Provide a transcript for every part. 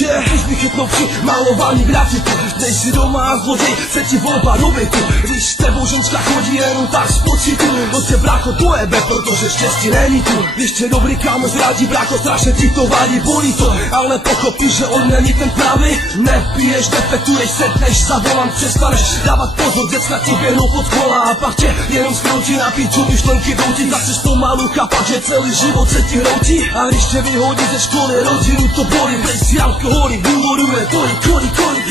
ludzie už mi chytnou při malování grafiku. Nejsi doma a zloděj se ti volba do bytu. Když s tebou ženská chodí jenom tak z pocitu, no tě brácho to jebe, protože štěstí není tu. Ještě dobrý kámoš zradí, brácho, strašně ti to vadí, bolí to, ale pochopíš, že on není ten pravý. Nepiješ, defektuješ, setneš, zavolám, přestaneš dávat pozor, děcka ti běhnou pod kola a pak tě jenom skroutí na píču, myšlenky doutí, začneš pomalu chápat, že celý život se ti hroutí. A když tě vyhodí ze školy, rodinu to bolí, prejsi alkoholik, důvoduje kolik.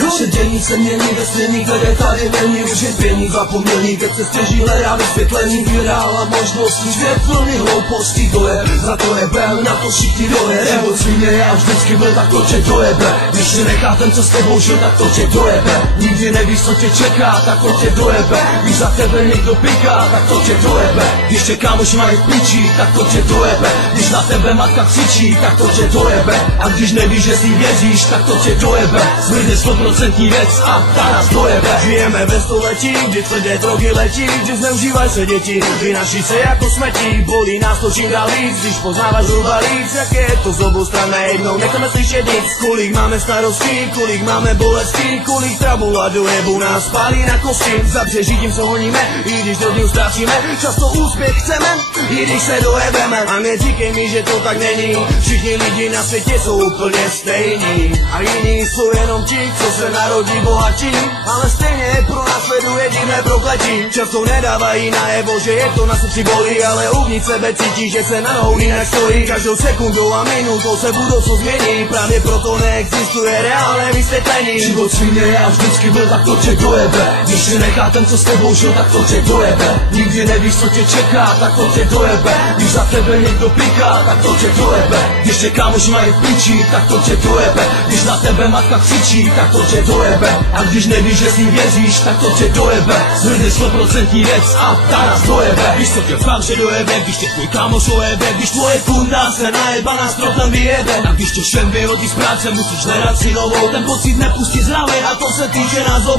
Naše dění se mění ve smění, které tady není, už je zbění, zapomnění, keď se stěží hledá vysvětlení, vyhrála možností, svět plný hloupostí, to je, za to je bel, na to všichni dole, nebo svině, já vždycky byl, tak to tě dojebe, když si nechá ten, co s tebou žil, tak to tě dojebe, nikdy nevíš, co tě čeká, tak to tě dojebe, když za tebe někdo piká, tak to tě dojebe, když tě kámoši mají v piči, tak to tě dojebe, když na tebe matka křičí, tak to tě dojebe, a když nevíš, že si věříš, tak to tě dojebe, smrt je 100% věc a ta nás dojebe. Žijeme ve století, kdy tvrdé drogy letí, kdy zneužívají se děti, vynaší se jako smetí, bolí nás to čím dál víc, když poznáváš zhruba líc, jak je to z obou stran, najednou nechceme slyšet nic, kolik máme starostí, kolik máme bolestí, kolik trabu a dojebu nás pálí na kosti, za přežitím se honíme, i když do dňu ztrácíme, často úspěch chceme, i když se dojebeme, a neříkej mi, že to tak není, všichni lidi na světě jsou úplně stejní, a jiní jsou jenom ti, co se narodí bohatí, ale stejně pro nás sleduje divné prokletí, často nedávají najevo, že je to na srdci bolí, ale uvnitř sebe cítí, že se na nohou jinak stojí, každou sekundou a minutou se budoucnost změní, právě proto neexistuje reálné vysvětlení. Život svině a vždycky byl, tak to tě dojebe, když si nechá ten, co s tebou žil, tak to tě dojebe, nikdy nevíš, co tě čeká, tak to tě dojebe, když za tebe někdo piká, tak to tě dojebe, když tě kámoši mají v piči, tak to tě dojebe, když na tebe matka křičí, tak to tě dojebe, a když nevíš, že si věříš, tak to tě dojebe, smrt je 100% věc a ta nás dojebe, když to tě fakt, že dojebe, když tě tvůj kámoš ojebe, když tvoje funda se najebaná stropem vyjebe, a když tě všem vyhodí z práce, musíš hledat si novou, ten pocit nepustí z hlavy, a to se týče nás.